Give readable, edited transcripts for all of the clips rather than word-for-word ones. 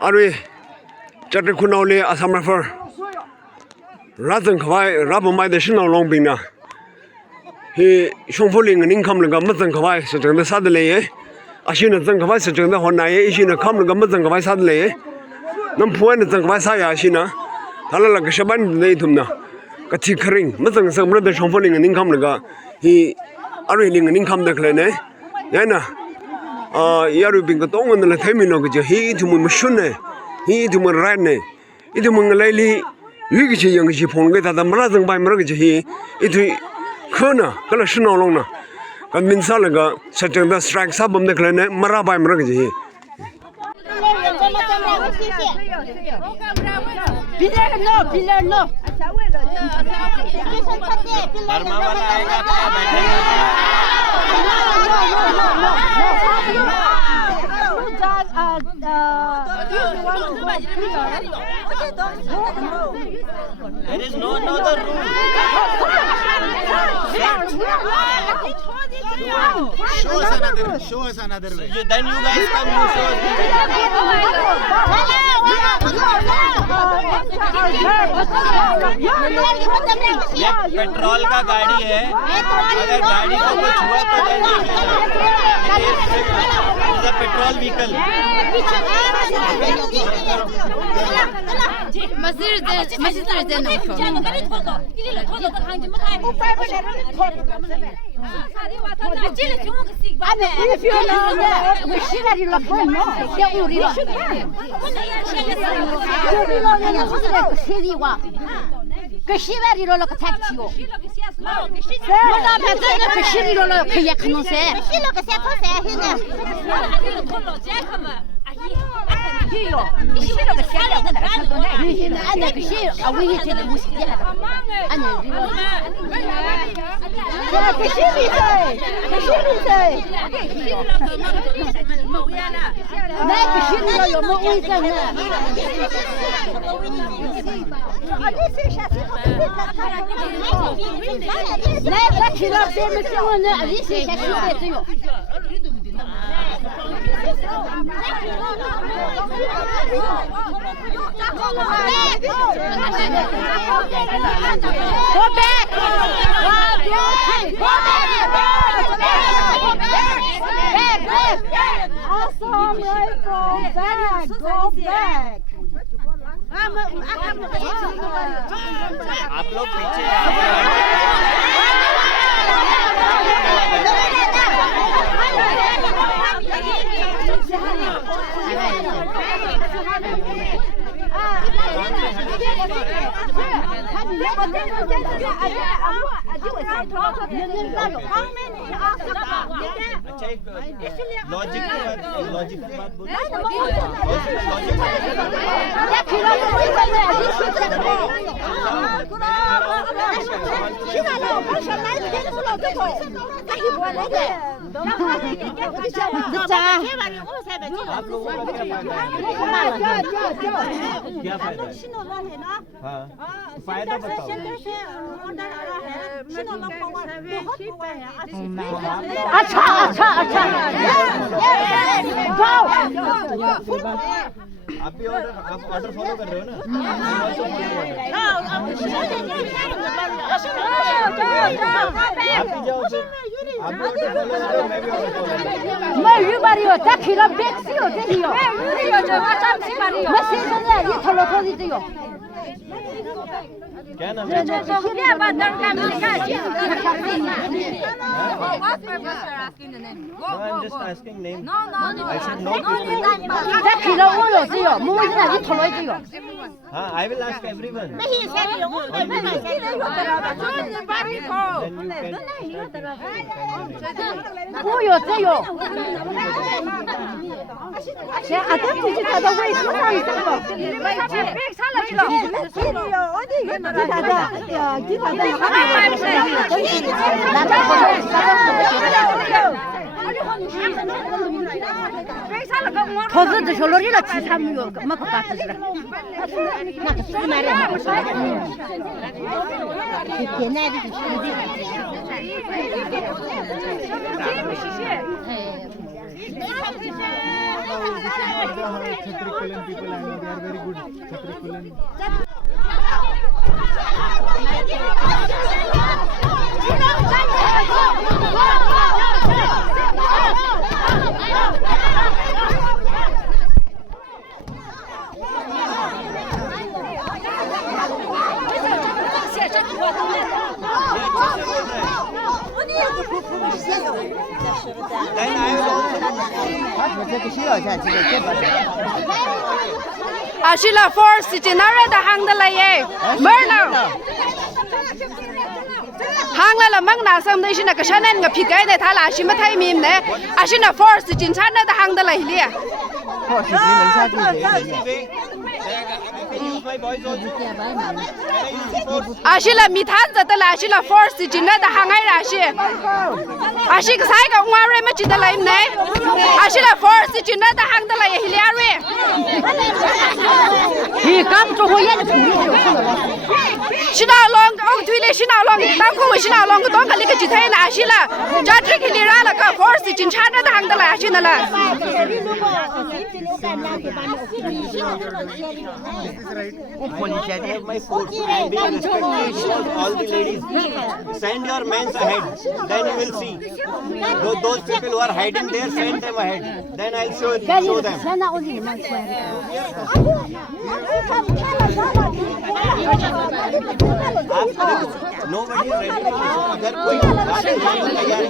Arwe chatre khunawle Assam Rifle Razan khawai rabamai de shino longbina he shongfoling ning kham langa mazang khawai sajang da sadle ye ashina zang khawai sajang da hona ye ishina kham langa mazang khawai sadle ye nam phuan zang khawai sa ya ashina thalala ka shaban nei thumna kachi khring mazang sang mra da shongfoling ning kham langa he arwe ling ning kham da khlene yana yaru bing ko tong na themino ko je hi thumu mushune hi thumu rane itu mengalami yuki je yang je phong ge da da mra zang bai mra ge je hi itu khona kala shino long na kan min sa la ga satang da strike sa bom de klane mara bai mra ge je hi Pilar no. There is no other rule. Show us another way. Then you guys come and show us. ये petrol का गाड़ी है अगर गाड़ी को कुछ हुआ तो is a petrol vehicle Kashiveri lo ka taxiyo. Mola bhedne kashiri lo ka yakhno se. Kashilo ka se to se hine. Hiyo. Kashilo ka se ya kana. Hine ana kashiro awi te de muskiya. Ana riyo. Ya kashiri se. Kashiri se. Na kashiri lo mo uita na. لا تكلوا بمسلمون أليس يشوفوا Go back! Awesome, right? Go back! आप लोग पीछे logic की बात क्या फायदा बताओ अच्छा आप भी ऑर्डर फॉलो कर रहे हो ना आप भी जाओ फिर आप भी ऑर्डर फॉलो करो मैं भी ऑर्डर फॉलो करूं मैं ये बारी होता खिला बेक्सी होते ही हो मैं जो बच्चा सी बारी हो मैं सीजन है ये थलो थोड़ी दी हो क्या नाम है ये बदन का मिलका What purpose you're asking the name? No, I'm just asking name. No. I should know people. ये खिला वो लो दी हो मुझे ना ये थलो दी हो हाँ, I will ask everyone. नहीं सर ये वो Then you can वो यो ते यो ये आदम तुझे दादा वही सुना ही तो बेक साला लो 어디 다다 더도 저러리라 지삼이요 먹고 갔으라 나 쓰지 말아 걔네들이 Kulen people, I know they are very good. Chhatri Kulen. Ashila force general da hang da lai ye merna hang la mang na sam dai shina ka shanen ga phikai ne thala shi ma thai mim ne ashina force jin chan da hang da lai le ashila mi than za da la ashila force jin da hang ai ra shi ashi ka sai ga ngwa re ma chi da lai ne ashila force jin da hang da lai hi le re He come to who yet. Shina long ông thui le shina long tam ko shina long ko ka le ka chi thai na shila ja trick li ra la ka force chin chan da hang da la shina la My food. I am being respectful all the ladies. Send your men ahead. Then you will see. Those people who are hiding there, send them ahead. Then I'll show them. Nobody is ready to listen. अगर कोई बात करने को तैयार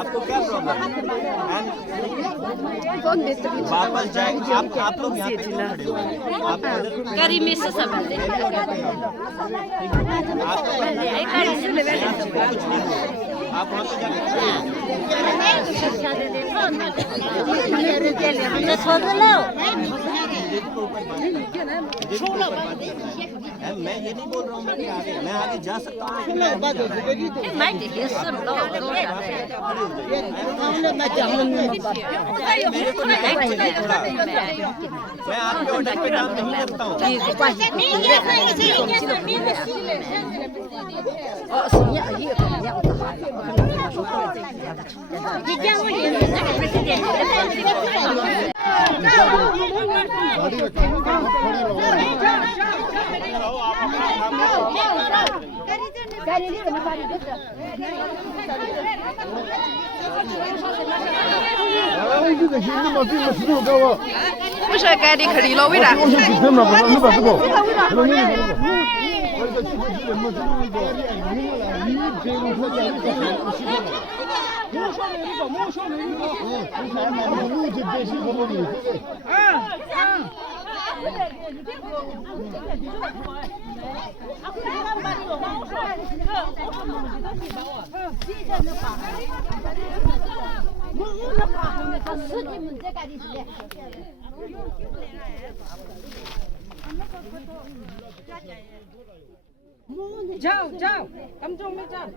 आपको क्या problem वापस जाए आप लोग यहाँ पे खड़े हो Gari miss सब आप वहाँ पे मैं ये नहीं बोल रहा हूँ मैं आगे जा सकता हूँ मैं आपके ऑर्डर पे काम नहीं करता हूँ कुछ गाड़ी खड़ी लो विरा जाओ जाओ कम जो में जाओ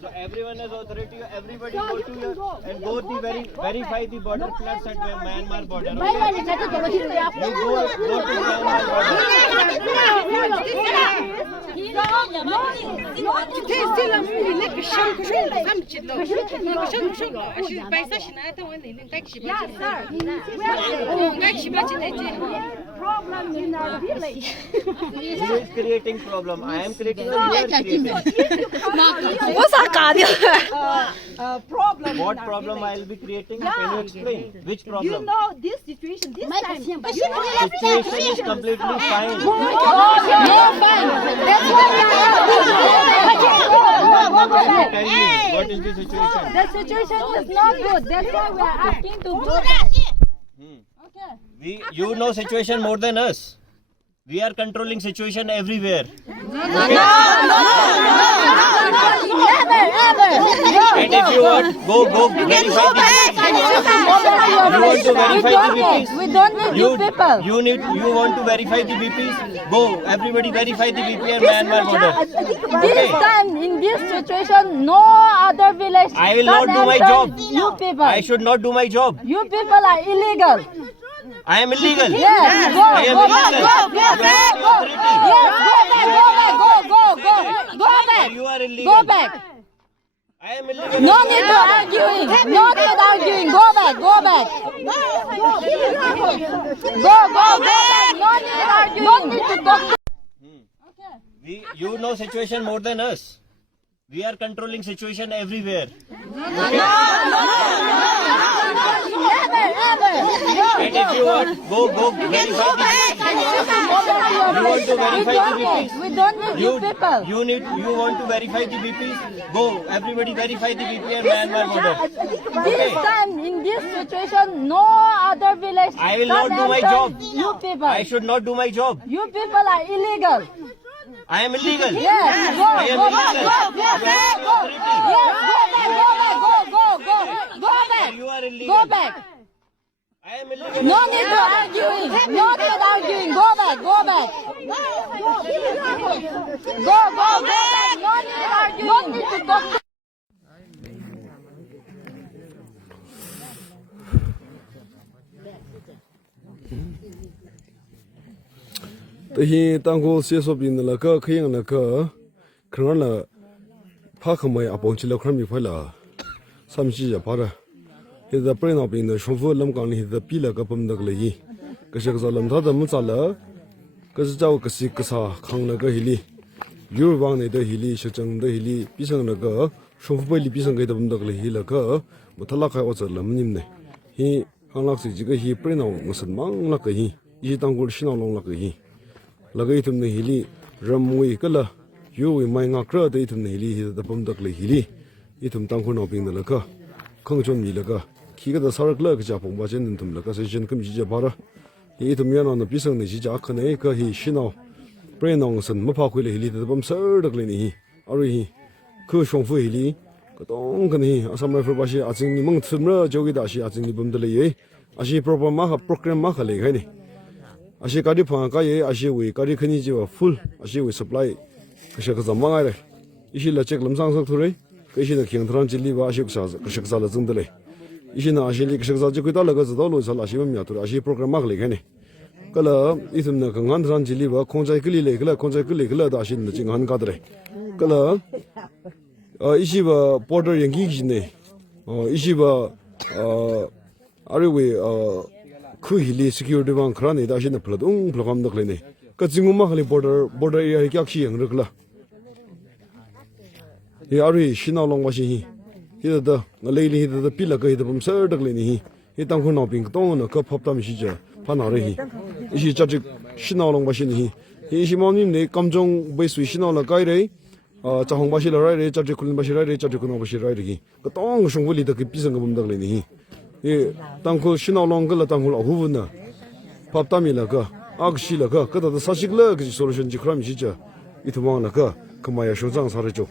So everyone has authority. Everybody go to your and go to verify the border flats at Myanmar border. Okay? You go to Myanmar Problem in our village. Who is creating problem? I am creating or you are creating? Problem. What problem I will be creating? Can you explain? Which problem? You know this situation this time. Situation is completely fine. Tell me, what is the situation? The situation is not good. That's why we are asking to do You know situation more than us. We are controlling situation everywhere. And if you want, go verify the BPs. You want to verify the BPs? We don't need you people. You want to verify the BPs? Go, everybody verify the BP and Myanmar border. This time, in this situation, no other village. I will not can do my enter. job. You people. I should not do my job. You people are illegal. I am illegal. Yes, go, I am go, illegal. go, go, go, go. Yes, go back. You are illegal. Go back. I am illegal. No need to arguing. No need arguing. Go back. Go back. Go back. No need arguing. No need to talk. You know situation more than us. We are controlling situation everywhere. And if you want, go verify the BPs. You want to verify the BPs? We don't need you people. You want to verify the BPs? Go, everybody verify the BP and Myanmar border. This time, in this situation, no other village. I will not can do my enter. job. You people. I should not do my job. You people are illegal. I am illegal. Yes, go, I am go, illegal. go, go, go, go, go back. You are illegal. Go back. I am illegal. No need to arguing. No need arguing. Go back. Go back. Go back. No need arguing. No need to talk. Thì tăng cô sẽ số bình là cơ khi là cơ khả là phá không may áp chỉ là khả mi phải là xăm chỉ là phá ra hiện tại bây giờ bình là song phương làm công hiện tại bị là cái bấm được lấy gì cái sự cái làm tháo muốn trả là cái sự cháu cái sự cái sao khang là cái hili yêu vang này cái hili sự chẳng cái hili bị sang là cái song phương bị sang cái bấm được lấy là cái một thằng cái ở chỗ làm nín này hi hàng lạc sự cái hi bây giờ một sản mang là cái hi ý tăng cô xin ông là cái hi là cái thùng này hili ramui cái là yêu mai ngạc ra cái thùng này hili hiện tại bấm được lấy hili ý thùng tăng cô nào bình là cái không chọn gì là cái khi cái đó sao cái cái phong ba chân thùng là cái sự chân cái gì cho bara ý thùng nhà nó bị sang này chỉ cho cái này cái hi xin nào bây giờ sản mất phá quỷ hili thì bấm sờ được lấy này ở đây cứ song phương hili cái tông cái này sao mà phải bảo gì à chính mình thùng ra cho cái đó gì à chính mình bấm được lấy à chỉ program mà program mà cái này ashi kadi phang ka ye ashi wi kadi khani jiwa full ashi wi supply kasha ka zamang ai ishi la check lamsang sak thurei kashi na kheng thran chili wa ashi ka kasha ka la zung dele ishi na ashi li kasha ji kuita la ga zado lo sal ashi ma tur ashi program ma le khane kala isum na kangan thran chili wa khonjai kili le kala khonjai kili kala da ashi na jing han ka dre kala ishi ba border yangi gi ne ishi ba ari wi khu hili security bang khra ne da shin phlat phlam dak le ne ka chinguma khali border area kyak chi yang rukla ya ari shina long wa shi hi da le li da pila ka da bum sar dak le ni hi tang khu no ping tong na ka phap tam shi ja pha na re hi shi cha chi shina long wa shi ni hi shi mo nim ne kam jong bai sui shina la kai re cha hong ba shi la rai re cha chi khulin ba shi rai re cha chi kun ba shi rai re hi ka tong shong wali da ki pisang bum dak le ni 예, 당고 신호롱 걸라 당고 후분나 밥담이라가 악시라가 그다도 사식라 그 솔루션지 그럼 진짜 이 도망나가 그마야 쇼장 사르죠